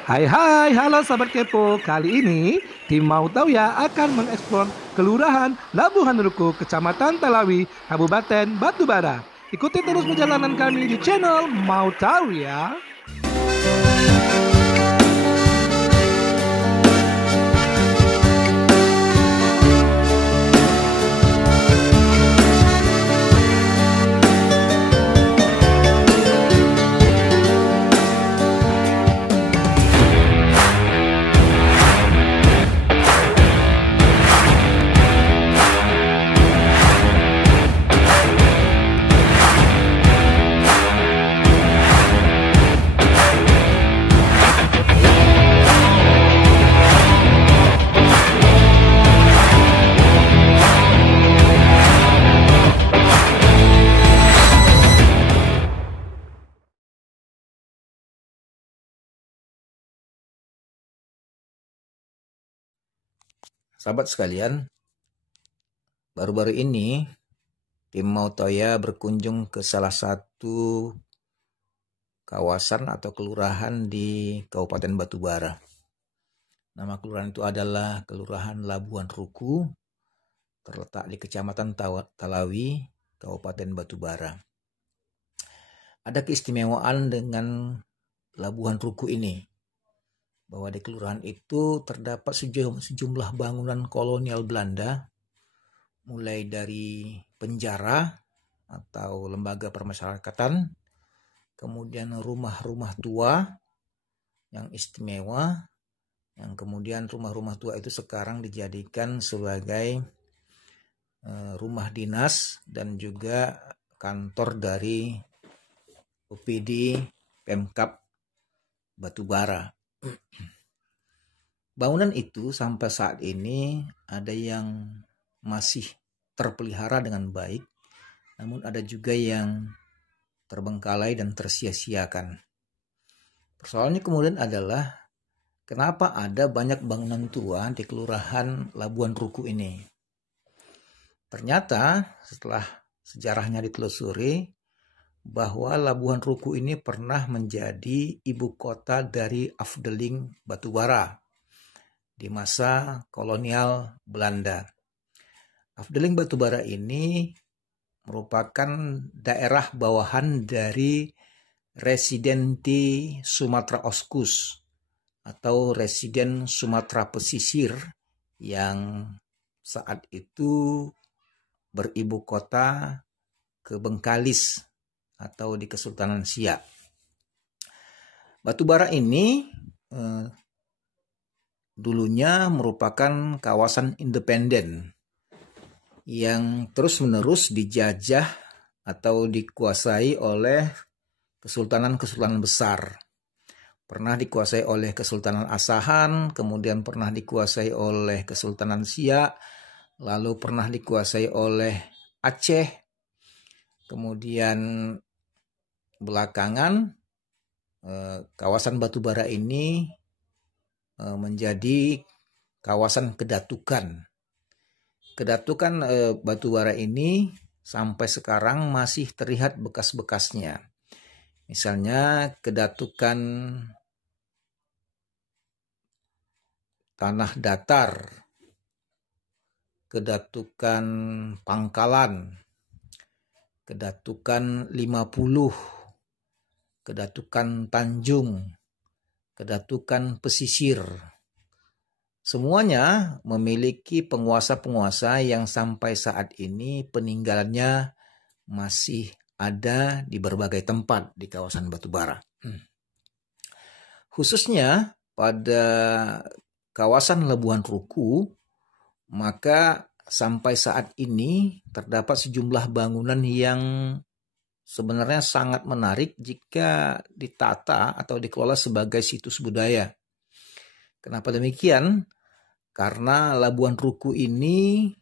Hai hai, halo sahabat kepo. Kali ini tim Mau Tahu Ya akan mengeksplor Kelurahan Labuhan Ruku, Kecamatan Talawi, Kabupaten Batubara. Ikuti terus perjalanan kami di channel Mau Tahu Ya. Sahabat sekalian, baru-baru ini tim Mautoya berkunjung ke salah satu kawasan atau kelurahan di Kabupaten Batubara. Nama kelurahan itu adalah Kelurahan Labuhan Ruku, terletak di Kecamatan Talawi, Kabupaten Batubara. Ada keistimewaan dengan Labuhan Ruku ini, bahwa di kelurahan itu terdapat sejumlah bangunan kolonial Belanda, mulai dari penjara atau lembaga permasyarakatan, kemudian rumah-rumah tua yang istimewa, yang kemudian rumah-rumah tua itu sekarang dijadikan sebagai rumah dinas dan juga kantor dari OPD Pemkab Batubara. Bangunan itu sampai saat ini ada yang masih terpelihara dengan baik, namun ada juga yang terbengkalai dan tersia-siakan. Persoalannya kemudian adalah kenapa ada banyak bangunan tua di Kelurahan Labuhan Ruku ini. Ternyata setelah sejarahnya ditelusuri, bahwa Labuhan Ruku ini pernah menjadi ibu kota dari Afdeling Batubara di masa kolonial Belanda. Afdeling Batubara ini merupakan daerah bawahan dari Residenti Sumatera Oskus atau Residen Sumatera Pesisir yang saat itu beribu kota ke Bengkalis atau di Kesultanan Siak. Batubara ini dulunya merupakan kawasan independen yang terus-menerus dijajah atau dikuasai oleh kesultanan-kesultanan besar. Pernah dikuasai oleh Kesultanan Asahan, kemudian pernah dikuasai oleh Kesultanan Siak, lalu pernah dikuasai oleh Aceh, kemudian belakangan kawasan Batubara ini menjadi kawasan kedatukan. Kedatukan Batubara ini sampai sekarang masih terlihat bekas-bekasnya. Misalnya kedatukan Tanah Datar, kedatukan Pangkalan, kedatukan 50, kedatukan Tanjung, kedatukan Pesisir. Semuanya memiliki penguasa-penguasa yang sampai saat ini peninggalannya masih ada di berbagai tempat di kawasan Batubara. Khususnya pada kawasan Labuhan Ruku, maka sampai saat ini terdapat sejumlah bangunan yang sebenarnya sangat menarik jika ditata atau dikelola sebagai situs budaya. Kenapa demikian? Karena Labuhan Ruku ini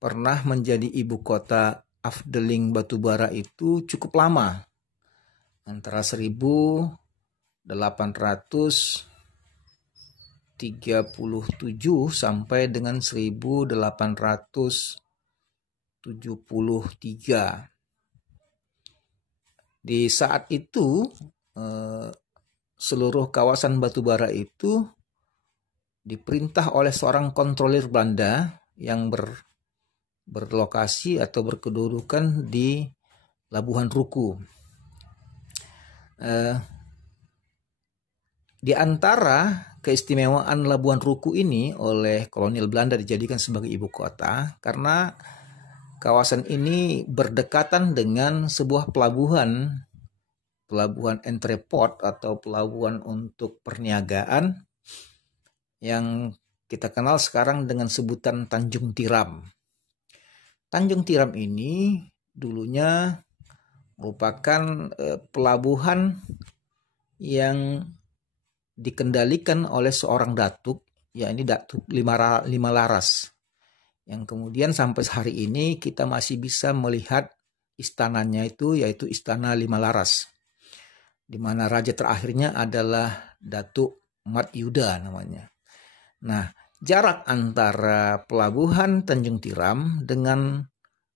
pernah menjadi ibu kota Afdeling Batubara itu cukup lama, antara 1837 sampai dengan 1873. Di saat itu seluruh kawasan batubara itu diperintah oleh seorang kontrolir Belanda yang berlokasi atau berkedudukan di Labuhan Ruku. Di antara keistimewaan Labuhan Ruku ini oleh kolonial Belanda dijadikan sebagai ibu kota karena kawasan ini berdekatan dengan sebuah pelabuhan entrepot atau pelabuhan untuk perniagaan yang kita kenal sekarang dengan sebutan Tanjung Tiram. Tanjung Tiram ini dulunya merupakan pelabuhan yang dikendalikan oleh seorang datuk, yakni Datuk Lima Laras, yang kemudian sampai hari ini kita masih bisa melihat istananya itu, yaitu Istana Lima Laras, di mana raja terakhirnya adalah Datuk Mat Yuda namanya. Nah, jarak antara pelabuhan Tanjung Tiram dengan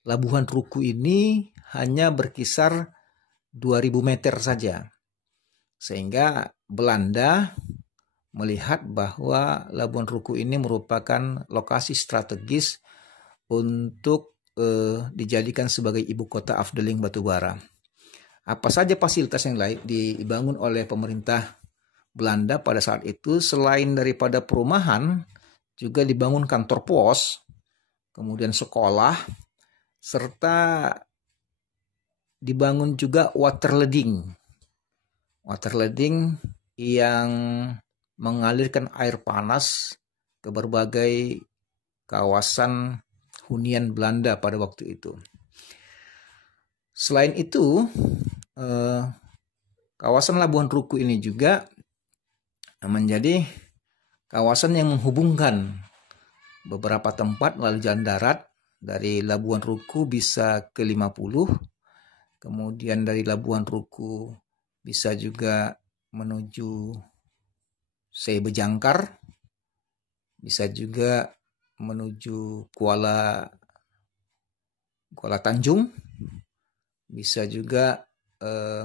Labuhan Ruku ini hanya berkisar 2000 meter saja. Sehingga Belanda melihat bahwa Labuhan Ruku ini merupakan lokasi strategis untuk dijadikan sebagai ibu kota Afdeling batubara. Apa saja fasilitas yang lain dibangun oleh pemerintah Belanda pada saat itu, selain daripada perumahan, juga dibangun kantor pos, kemudian sekolah, serta dibangun juga waterleading yang mengalirkan air panas ke berbagai kawasan hunian Belanda pada waktu itu. Selain itu, kawasan Labuhan Ruku ini juga menjadi kawasan yang menghubungkan beberapa tempat melalui jalan darat. Dari Labuhan Ruku bisa ke 50, kemudian dari Labuhan Ruku bisa juga menuju Bejangkar, bisa juga menuju Kuala Tanjung, bisa juga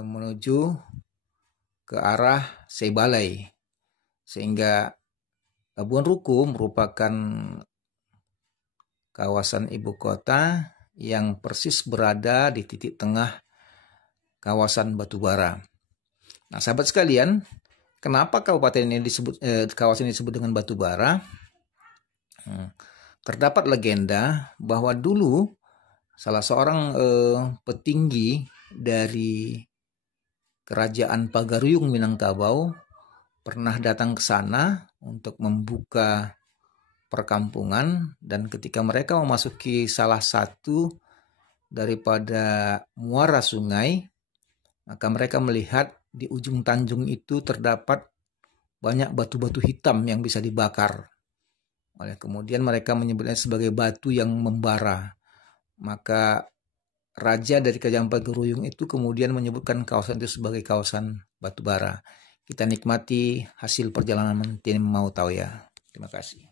menuju ke arah Balai, sehingga Labuhan Ruku merupakan kawasan ibu kota yang persis berada di titik tengah kawasan batubara. Nah, sahabat sekalian, kenapa kawasan ini disebut dengan batubara? Terdapat legenda bahwa dulu salah seorang petinggi dari Kerajaan Pagaruyung Minangkabau pernah datang ke sana untuk membuka perkampungan, dan ketika mereka memasuki salah satu daripada muara sungai, maka mereka melihat di ujung tanjung itu terdapat banyak batu-batu hitam yang bisa dibakar. Oleh kemudian mereka menyebutnya sebagai batu yang membara. Maka raja dari Kerajaan Pagaruyung itu kemudian menyebutkan kawasan itu sebagai kawasan batubara. Kita nikmati hasil perjalanan tim Mau Tahu ya. Terima kasih.